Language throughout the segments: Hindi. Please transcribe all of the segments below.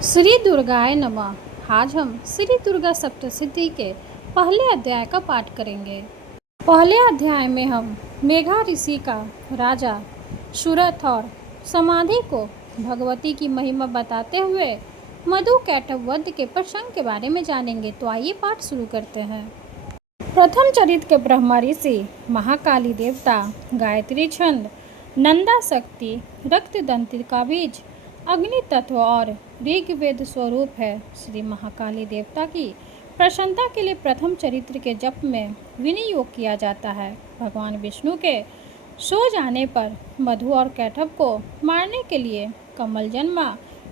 श्री दुर्गाय नमः। आज हम श्री दुर्गा सप्तशती के पहले अध्याय का पाठ करेंगे। पहले अध्याय में हम मेघा ऋषि का राजा सुरथ और समाधि को भगवती की महिमा बताते हुए मधु कैटभ वध के प्रसंग के बारे में जानेंगे। तो आइए पाठ शुरू करते हैं। प्रथम चरित्र के ब्रह्मा ऋषि, महाकाली देवता, गायत्री छंद, नंदा शक्ति, रक्तदंती का बीज, अग्नि तत्व और ऋग्वेद स्वरूप है। श्री महाकाली देवता की प्रसन्नता के लिए प्रथम चरित्र के जप में विनियोग किया जाता है। भगवान विष्णु के सो जाने पर मधु और कैटभ को मारने के लिए कमल जन्मा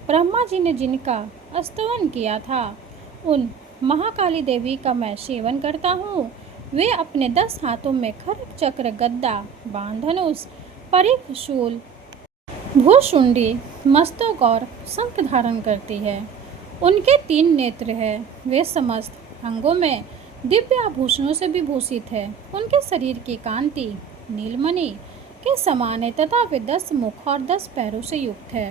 ब्रह्मा जी ने जिनका स्तवन किया था, उन महाकाली देवी का मैं सेवन करता हूँ। वे अपने 10 हाथों में खड्ग, चक्र, गदा, बाण, धनुष, परिघ, शूल, भूषुंडी, मस्तक और शंख धारण करती है। उनके 3 नेत्र हैं। वे समस्त अंगों में दिव्य आभूषणों से विभूषित है। उनके शरीर की कांति नीलमणि के समान है तथा वे 10 मुख और 10 पैरों से युक्त है।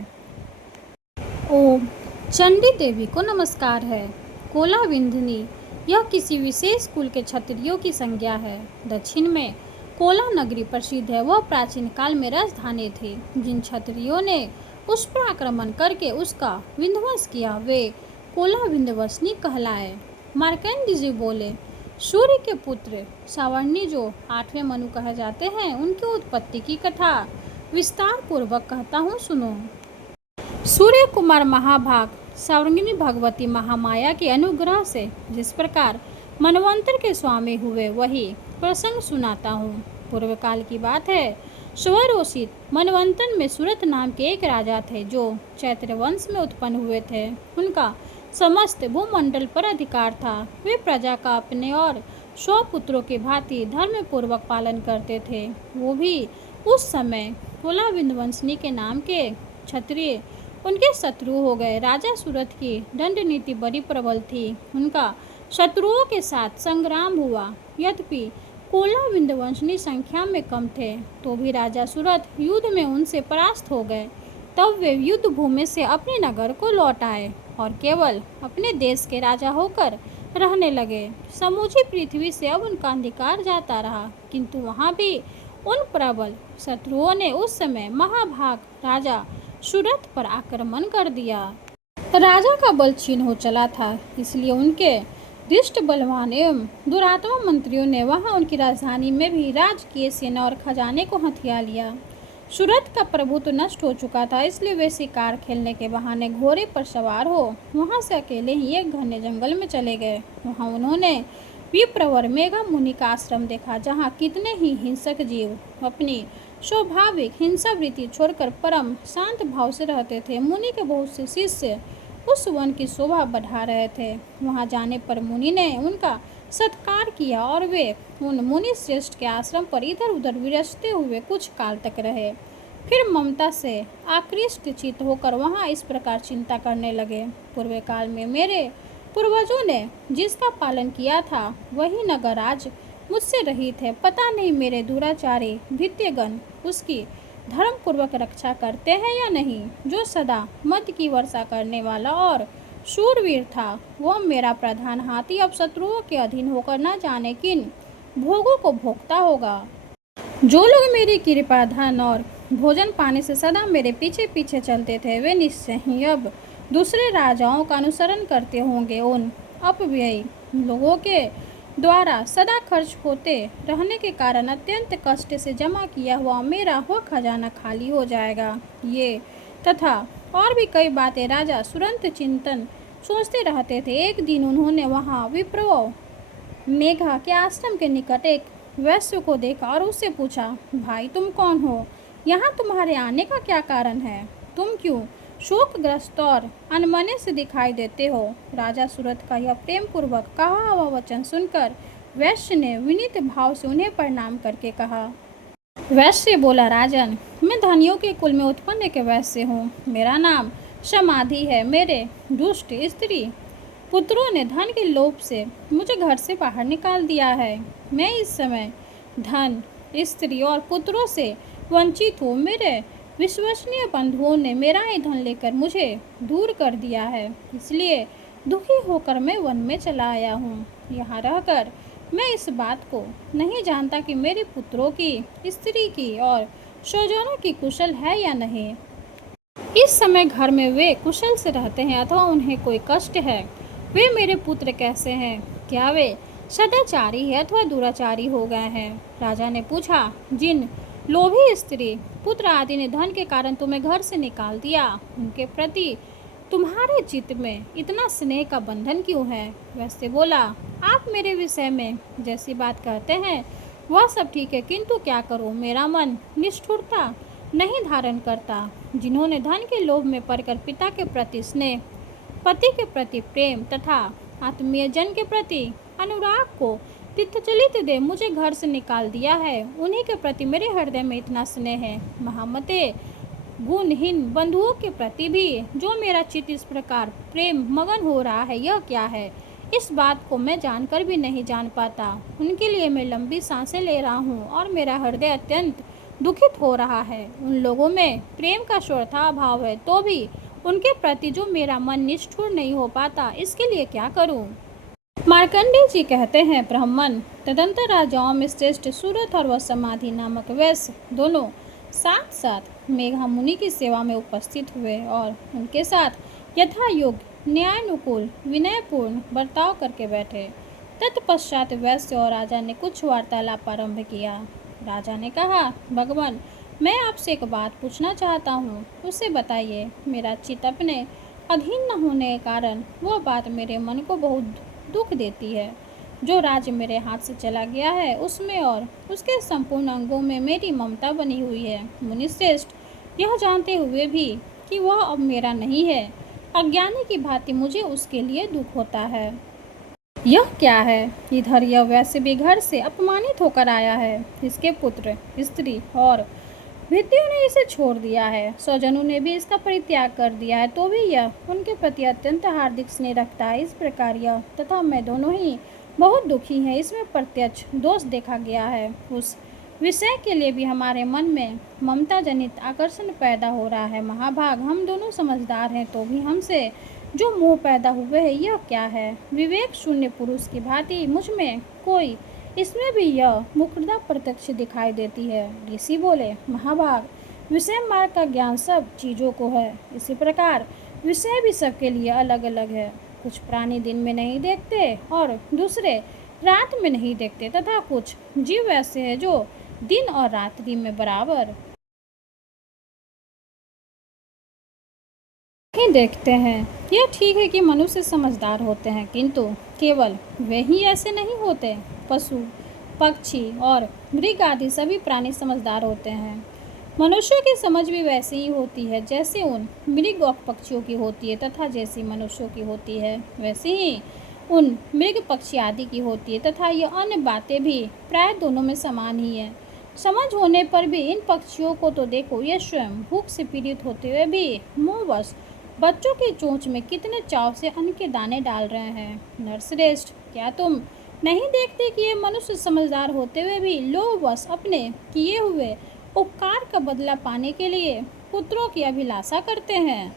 ओम चंडी देवी को नमस्कार है। कोलाविंधिनी यह किसी विशेष कुल के क्षत्रियों की संज्ञा है। दक्षिण में कोला नगरी प्रसिद्ध है। वह प्राचीन काल में राजधानी थी। जिन क्षत्रियों ने उस पर आक्रमण करके उसका विध्वंस किया वे कोला विंध्यवासिनी कहलाए। मार्कंडेय जी बोले, सूर्य के पुत्र सावर्णी जो 8वें मनु कहे जाते हैं, उनकी उत्पत्ति की कथा विस्तार पूर्वक कहता हूँ, सुनो। सूर्य कुमार महाभाग सावर्णी भगवती महामाया के अनुग्रह से जिस प्रकार मनवंतर के स्वामी हुए वही प्रसंग सुनाता हूँ। पूर्व काल की बात है। स्वरोषित मनवंतन में सूरत नाम के एक राजा थे जो चैत्र वंश में उत्पन्न हुए थे। उनका समस्त भूमंडल पर अधिकार था। वे प्रजा का अपने और 100 पुत्रों के भांति धर्म पूर्वक पालन करते थे। वो भी उस समय कोला विंध्यवासिनी के नाम के क्षत्रिय उनके शत्रु हो गए। राजा सूरत की दंड नीति बड़ी प्रबल थी। उनका शत्रुओं के साथ संग्राम हुआ। यद्यपि कोला विंध्यवासिनी संख्या में कम थे तो भी राजा सूरत युद्ध में उनसे परास्त हो गए। तब वे युद्ध भूमि से अपने नगर को लौट आए और केवल अपने देश के राजा होकर रहने लगे। समूची पृथ्वी से अब उनका अधिकार जाता रहा, किंतु वहाँ भी उन प्रबल शत्रुओं ने उस समय महाभाग राजा सूरत पर आक्रमण कर दिया। राजा का बल क्षीण हो चला था, इसलिए उनके दुष्ट बलवान एवं दुरात्मा मंत्रियों ने वहां उनकी राजधानी में भी राजकीय सेना और खजाने को हथिया लिया। सूरत का प्रभुत्व नष्ट हो चुका था, इसलिए वे शिकार खेलने के बहाने घोड़े पर सवार हो वहां से अकेले ही एक घने जंगल में चले गए। वहां उन्होंने विप्रवर मेघा मुनि का आश्रम देखा, जहाँ कितने ही हिंसक जीव अपनी स्वाभाविक हिंसा वृत्ति छोड़कर परम शांत भाव से रहते थे। मुनि के बहुत से शिष्य उस वन की शोभा बढ़ा रहे थे। वहां जाने पर मुनि ने उनका सत्कार किया और वे उन मुनि श्रेष्ठ के आश्रम पर इधर उधर विचरते हुए कुछ काल तक रहे। फिर ममता से आकृष्ट चित्त होकर वहां इस प्रकार चिंता करने लगे, पूर्व काल में मेरे पूर्वजों ने जिसका पालन किया था वही नगर आज मुझसे रहित है। पता नहीं मेरे दुराचारी भृत्यगण उसकी धर्म पूर्वक रक्षा करते हैं या नहीं। जो सदा मद की वर्षा करने वाला और शूरवीर था वह मेरा प्रधान हाथी अब शत्रुओं के अधीन होकर न जाने किन भोगों को भोगता होगा। जो लोग मेरी कृपा, धन और भोजन पाने से सदा मेरे पीछे पीछे चलते थे वे निश्चय ही अब दूसरे राजाओं का अनुसरण करते होंगे। उन अपव्ययी लोगों के द्वारा सदा खर्च होते रहने के कारण अत्यंत कष्ट से जमा किया हुआ मेरा वह खजाना खाली हो जाएगा। ये तथा और भी कई बातें राजा तुरंत चिंतन सोचते रहते थे। एक दिन उन्होंने वहां विप्र मेघा के आश्रम के निकट एक वैश्य को देखा और उससे पूछा, भाई तुम कौन हो? यहाँ तुम्हारे आने का क्या कारण है? तुम क्यों शोकग्रस्त और अनमने से दिखाई देते हो? राजा सूरत का यह प्रेम पूर्वक कहा हुआ वचन सुनकर वैश्य ने विनीत भाव से उन्हें प्रणाम करके कहा। वैश्य बोला, राजन, मैं धनियों के कुल में उत्पन्न एक वैश्य हूँ। मेरा नाम समाधि है। मेरे दुष्ट स्त्री पुत्रों ने धन के लोभ से मुझे घर से बाहर निकाल दिया है। मैं इस समय धन, स्त्री और पुत्रों से वंचित हूँ। मेरे विश्वसनीय बंधुओं ने मेरा ही धन लेकर मुझे दूर कर दिया है, इसलिए दुखी होकर मैं वन में चला आया हूँ। यहाँ रहकर मैं इस बात को नहीं जानता कि मेरे पुत्रों की, स्त्री की और स्वजनों की कुशल है या नहीं। इस समय घर में वे कुशल से रहते हैं अथवा उन्हें कोई कष्ट है। वे मेरे पुत्र कैसे हैं? क्या वे सदाचारी है अथवा दुराचारी हो गए हैं? राजा ने पूछा, जिन लोभी स्त्री, पुत्र आदि ने धन के कारण तुम्हें घर से निकाल दिया, उनके प्रति तुम्हारे चित्त में इतना स्नेह का बंधन क्यों है? वैसे बोला, आप मेरे विषय में जैसी बात कहते हैं वह सब ठीक है, किंतु क्या करूं, मेरा मन निष्ठुरता नहीं धारण करता। जिन्होंने धन के लोभ में पड़कर पिता के प्रति स्नेह, पति के प्रति प्रेम तथा आत्मीय जन के प्रति अनुराग को तितचलित दे मुझे घर से निकाल दिया है, उन्हीं के प्रति मेरे हृदय में इतना स्नेह है। महामते, गुणहीन बंधुओं के प्रति भी जो मेरा चित्त इस प्रकार प्रेम मगन हो रहा है, यह क्या है? इस बात को मैं जानकर भी नहीं जान पाता। उनके लिए मैं लंबी सांसें ले रहा हूँ और मेरा हृदय अत्यंत दुखित हो रहा है। उन लोगों में प्रेम का श्रद्धा भाव है, तो भी उनके प्रति जो मेरा मन निष्ठुर नहीं हो पाता, इसके लिए क्या करूं? मार्कंडेय जी कहते हैं, ब्राह्मण तदंतर राजाओं में श्रेष्ठ सूरत और वह समाधि नामक वैश्य दोनों साथ साथ मेघा मुनि की सेवा में उपस्थित हुए और उनके साथ यथा योग्य न्यायानुकूल विनयपूर्ण बर्ताव करके बैठे। तत्पश्चात वैश्य और राजा ने कुछ वार्तालाप आरंभ किया। राजा ने कहा, भगवान, मैं आपसे एक बात पूछना चाहता हूँ, उसे बताइए। मेरा चित्त अपने अधीन न होने के कारण वह बात मेरे मन को बहुत दुख देती है। जो राज्य मेरे हाथ से चला गया है उसमें और उसके संपूर्ण अंगों में मेरी ममता बनी हुई है। मुनिश्रेष्ठ, यह जानते हुए भी कि वह अब मेरा नहीं है, अज्ञानी की भांति मुझे उसके लिए दुख होता है। यह क्या है? इधर यह वैसे भी घर से अपमानित होकर आया है। इसके पुत्र, स्त्री और भृत्यों ने इसे छोड़ दिया है, स्वजनों ने भी इसका परित्याग कर दिया है, तो भी यह उनके प्रति अत्यंत हार्दिक स्नेह रखता है। इस प्रकार यह तथा मैं दोनों ही बहुत दुखी हैं। इसमें प्रत्यक्ष दोष देखा गया है। उस विषय के लिए भी हमारे मन में ममता जनित आकर्षण पैदा हो रहा है। महाभाग, हम दोनों समझदार हैं, तो भी हमसे जो मोह पैदा हुए है, यह क्या है? विवेक शून्य पुरुष की भांति मुझ में कोई, इसमें भी यह मुखदा प्रत्यक्ष दिखाई देती है। ऋषि बोले, महाभाग, विषय मार्ग का ज्ञान सब चीज़ों को है, इसी प्रकार विषय भी सबके लिए अलग अलग है। कुछ प्राणी दिन में नहीं देखते और दूसरे रात में नहीं देखते, तथा कुछ जीव ऐसे हैं जो दिन और रात्रि में बराबर ही देखते हैं। यह ठीक है कि मनुष्य समझदार होते हैं, किंतु केवल वे ही ऐसे नहीं होते। पशु, पक्षी और मृग आदि सभी प्राणी समझदार होते हैं। मनुष्यों की समझ भी वैसे ही होती है जैसे उन मृग और पक्षियों की होती है, तथा जैसी मनुष्यों की होती है वैसे ही उन मृग पक्षी आदि की होती है, तथा यह अन्य बातें भी प्राय दोनों में समान ही है। समझ होने पर भी इन पक्षियों को तो देखो, ये स्वयं भूख से पीड़ित होते हुए भी मुंहवश बच्चों की चोंच में कितने चाव से अन्न के दाने डाल रहे हैं। नरश्रेष्ठ, क्या तुम नहीं देखते कि ये मनुष्य समझदार होते हुए भी लोभवश अपने किए हुए उपकार का बदला पाने के लिए पुत्रों की अभिलाषा करते हैं?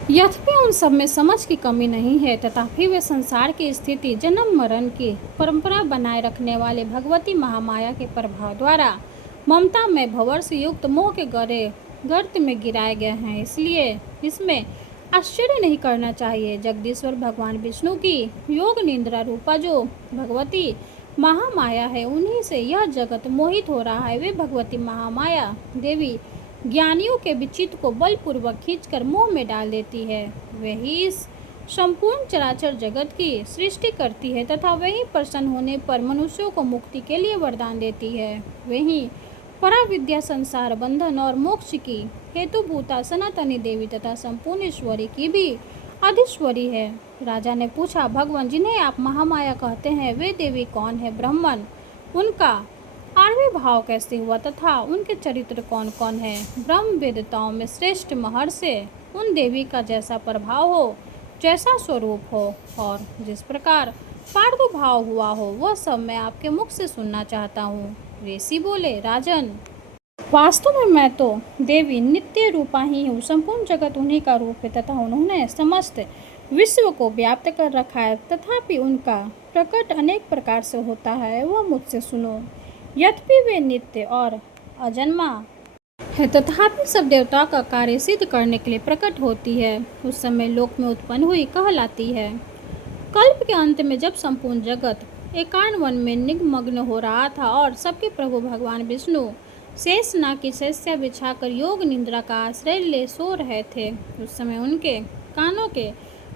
यद्यपि उन सब में समझ की कमी नहीं है, तथापि वे संसार की स्थिति, जन्म मरण की परंपरा बनाए रखने वाले भगवती महामाया के प्रभाव द्वारा ममता में भंवर से युक्त मोह के गर्त में गिराए गए हैं। इसलिए इसमें आश्चर्य नहीं करना चाहिए। जगदीश्वर भगवान विष्णु की योग निंद्रा रूपा जो भगवती महामाया है, उन्हीं से यह जगत मोहित हो रहा है। वे भगवती महामाया देवी ज्ञानियों के विचित्त को बलपूर्वक खींचकर मोह में डाल देती है। वही इस संपूर्ण चराचर जगत की सृष्टि करती है, तथा वही प्रसन्न होने पर मनुष्यों को मुक्ति के लिए वरदान देती है। वही पराविद्या, संसार बंधन और मोक्ष की हेतुभूता सनातनी देवी तथा संपूर्ण ईश्वरी की भी अधीश्वरी है। राजा ने पूछा, भगवान, जिन्हें आप महामाया कहते हैं, वे देवी कौन है? ब्राह्मण, उनका आविर्भाव कैसे हुआ तथा उनके चरित्र कौन कौन है? ब्रह्म वेदताओं में श्रेष्ठ महर्षि उन देवी का जैसा प्रभाव हो, जैसा स्वरूप हो और जिस प्रकार प्रादुर्भाव हुआ हो, वह सब मैं आपके मुख से सुनना चाहता हूँ। ऋषि बोले, राजन, वास्तव में मैं तो देवी नित्य रूपा ही हूँ। संपूर्ण जगत उन्हीं का रूप है तथा उन्होंने समस्त विश्व को व्याप्त कर रखा है। तथापि उनका प्रकट अनेक प्रकार से होता है, वह मुझसे सुनो। यद्यपि वे नित्य और अजन्मा है, तथापि सब देवताओं का कार्य सिद्ध करने के लिए प्रकट होती है। उस समय लोक में उत्पन्न हुई कहलाती है। कल्प के अंत में जब संपूर्ण जगत एकांत वन में निमग्न हो रहा था और सबके प्रभु भगवान विष्णु शेषनाग की शैया बिछाकर योग निद्रा का आश्रय ले सो रहे थे, उस समय उनके कानों के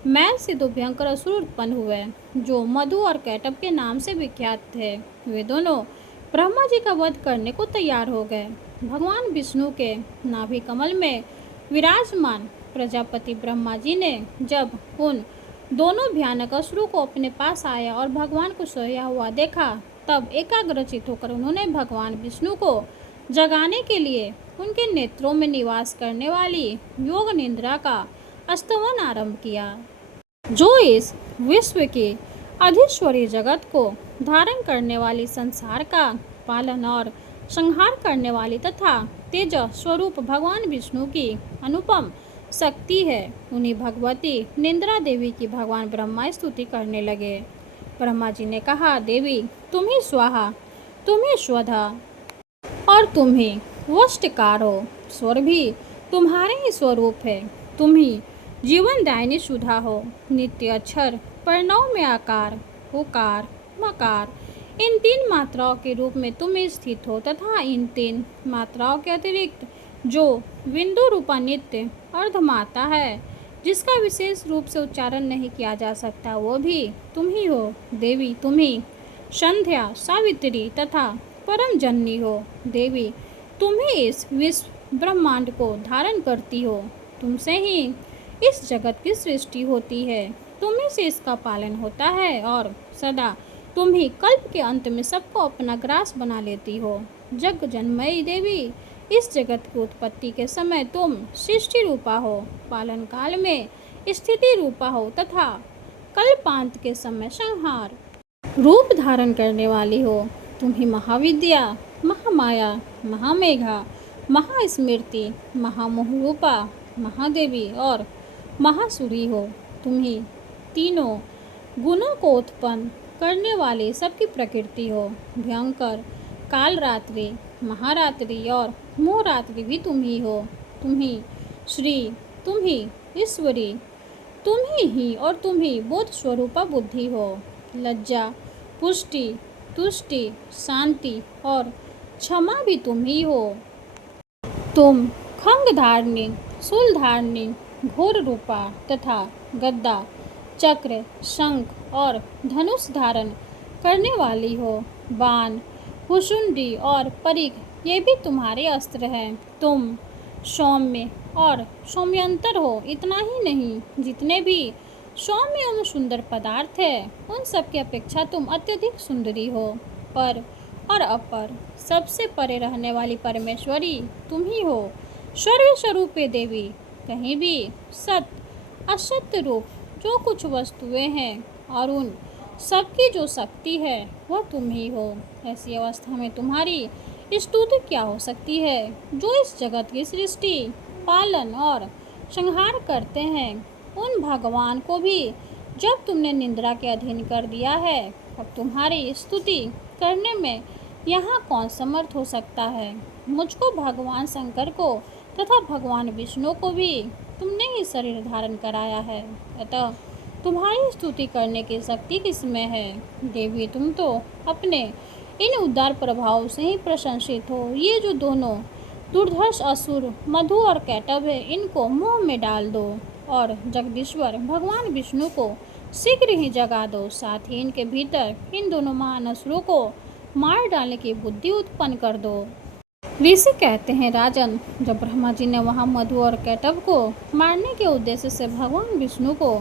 मैल से दो भयंकर असुर उत्पन्न हुए, जो मधु और कैटभ के नाम से विख्यात थे। वे दोनों ब्रह्मा जी का वध करने को तैयार हो गए। भगवान विष्णु के नाभि कमल में विराजमान प्रजापति ब्रह्मा जी ने जब उन दोनों भयानक असुरों को अपने पास आया और भगवान को सोया हुआ देखा, तब एकाग्रचित होकर उन्होंने भगवान विष्णु को जगाने के लिए उनके नेत्रों में निवास करने वाली योग निद्रा का स्तवन आरंभ किया, जो इस विश्व के अधीश्वरी जगत को धारण करने वाली, संसार का पालन और संहार करने वाली तथा तेज स्वरूप भगवान विष्णु की अनुपम शक्ति है। उन्हीं भगवती निद्रा देवी की भगवान ब्रह्मा स्तुति करने लगे। ब्रह्मा जी ने कहा, देवी तुम ही स्वाहा, तुम ही स्वधा और तुम ही वष्टकार हो। स्वर भी तुम्हारे ही स्वरूप है। तुम ही जीवन दायिनी सुधा हो। नित्य अक्षर प्रणव में आकार, उकार, मकार, इन तीन मात्राओं के रूप में तुम स्थित हो तथा इन तीन मात्राओं के अतिरिक्त जो बिंदु रूपा नित्य अर्धमाता है, जिसका विशेष रूप से उच्चारण नहीं किया जा सकता, वो भी तुम ही हो। देवी तुम ही संध्या, सावित्री तथा परम जननी हो। देवी तुम ही इस विश्व ब्रह्मांड को धारण करती हो। तुमसे ही इस जगत की सृष्टि होती है, तुम ही से इसका पालन होता है और सदा तुम ही कल्प के अंत में सबको अपना ग्रास बना लेती हो। जग जन्मयी देवी, इस जगत की उत्पत्ति के समय तुम सृष्टि रूपा हो, पालन काल में स्थिति रूपा हो तथा कल्पांत के समय संहार रूप धारण करने वाली हो। तुम ही महाविद्या, महामाया, महामेघा, महास्मृति, महामोहरूपा, महादेवी और महासुरी हो। तुम ही तीनों गुणों को उत्पन्न करने वाली सबकी प्रकृति हो। भयंकर कालरात्रि, महारात्रि और मोहरात्रि भी तुम ही हो। तुम ही श्री, तुम ही ईश्वरी, तुम ही और तुम ही बोध स्वरूपा बुद्धि हो। लज्जा, पुष्टि, तुष्टि, शांति और क्षमा भी तुम ही हो। तुम खंग धारणी, शूल धारणी, घोर रूपा तथा गद्दा, चक्र, शंख और धनुष धारण करने वाली हो। बाण, भुशुंडी और परिघ, ये भी तुम्हारे अस्त्र हैं। तुम सौम्य और सौम्यंतर हो। इतना ही नहीं, जितने भी सौम्य एवं सुंदर पदार्थ है, उन सब की अपेक्षा तुम अत्यधिक सुंदरी हो। पर और अपर, सबसे परे रहने वाली परमेश्वरी तुम ही हो। सर्वस्वरूपे देवी, कहीं भी सत्य असत्य रूप जो कुछ वस्तुएं हैं और उन सबकी जो शक्ति है, वह तुम ही हो। ऐसी अवस्था में तुम्हारी स्तुति क्या हो सकती है, जो इस जगत की सृष्टि, पालन और संहार करते हैं। उन भगवान को भी जब तुमने निंद्रा के अधीन कर दिया है, अब तुम्हारी स्तुति करने में यहाँ कौन समर्थ हो सकता है। मुझको, भगवान शंकर को तथा भगवान विष्णु को भी तुमने ही शरीर धारण कराया है, अतः तुम्हारी स्तुति करने की शक्ति किसमें है। देवी तुम तो अपने इन उदार प्रभाव से ही प्रशंसित हो। ये जो दोनों दुर्धर्ष असुर मधु और कैटभ है, इनको मुंह में डाल दो और जगदीश्वर भगवान विष्णु को शीघ्र ही जगा दो। साथ ही इनके भीतर इन दोनों महान असुरों को मार डालने की बुद्धि उत्पन्न कर दो। ऋषि कहते हैं, राजन, जब ब्रह्मा जी ने वहाँ मधु और कैटभ को मारने के उद्देश्य से भगवान विष्णु को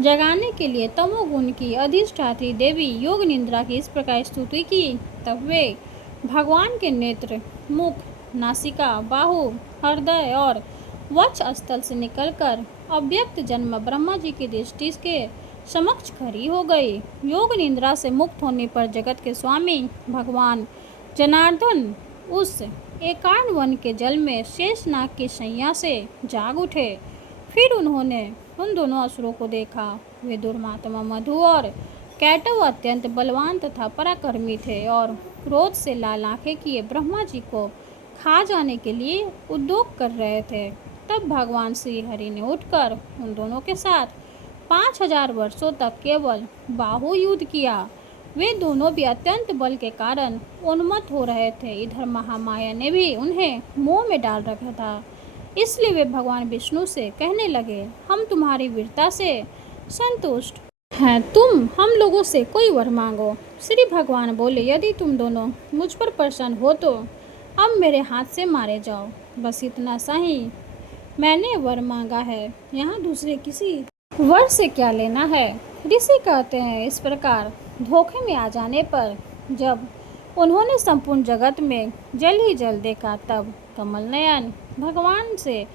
जगाने के लिए तमोगुण की अधिष्ठात्री देवी योग निद्रा की इस प्रकार स्तुति की, तब वे भगवान के नेत्र, मुख, नासिका, बाहु, हृदय और वक्ष स्थल से निकलकर अव्यक्त जन्म ब्रह्मा जी की दृष्टि के समक्ष खड़ी हो गई। योग निद्रा से मुक्त होने पर जगत के स्वामी भगवान जनार्दन उस एकांत वन के जल में शेषनाग की शैया से जाग उठे। फिर उन्होंने उन दोनों असुरों को देखा। वे दुर्मात्मा मधु और कैटव अत्यंत बलवान तथा पराक्रमी थे और क्रोध से लाल आंखें किए ब्रह्मा जी को खा जाने के लिए उद्योग कर रहे थे। तब भगवान श्री हरि ने उठकर उन दोनों के साथ 5000 वर्षों तक केवल बाहु युद्ध किया। वे दोनों भी अत्यंत बल के कारण उन्मत्त हो रहे थे। इधर महामाया ने भी उन्हें मोह में डाल रखा था। इसलिए वे भगवान विष्णु से कहने लगे, हम तुम्हारी वीरता से संतुष्ट हैं, तुम हम लोगों से कोई वर मांगो। श्री भगवान बोले, यदि तुम दोनों मुझ पर प्रसन्न हो तो अब मेरे हाथ से मारे जाओ। बस इतना सा ही मैंने वर मांगा है, यहाँ दूसरे किसी वर से क्या लेना है। ऋषि कहते हैं, इस प्रकार धोखे में आ जाने पर जब उन्होंने संपूर्ण जगत में जल ही जल देखा, तब कमल नयन भगवान से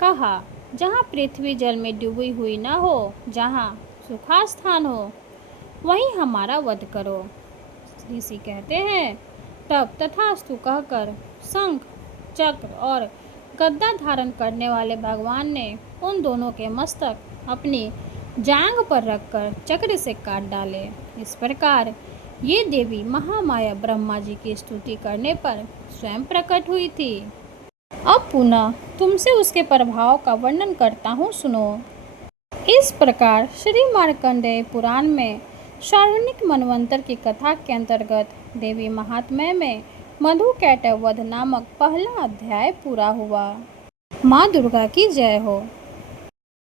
कहा, जहाँ पृथ्वी जल में डूबी हुई न हो, जहाँ सूखा स्थान हो, वहीं हमारा वध करो। ऋषि कहते हैं, तब तथास्तु कहकर शंख चक्र और गद्दा धारण करने वाले भगवान ने उन दोनों के मस्तक अपनी जांघ पर रखकर चक्र से काट डाले। इस प्रकार ये देवी महामाया ब्रह्मा जी की स्तुति करने पर स्वयं प्रकट हुई थी। अब पुनः तुमसे उसके प्रभाव का वर्णन करता हूँ, सुनो। इस प्रकार श्री मार्कंडेय पुराण में सार्वजनिक मनवंतर की कथा के अंतर्गत देवी महात्म्य में मधु कैटव वध नामक पहला अध्याय पूरा हुआ। माँ दुर्गा की जय हो।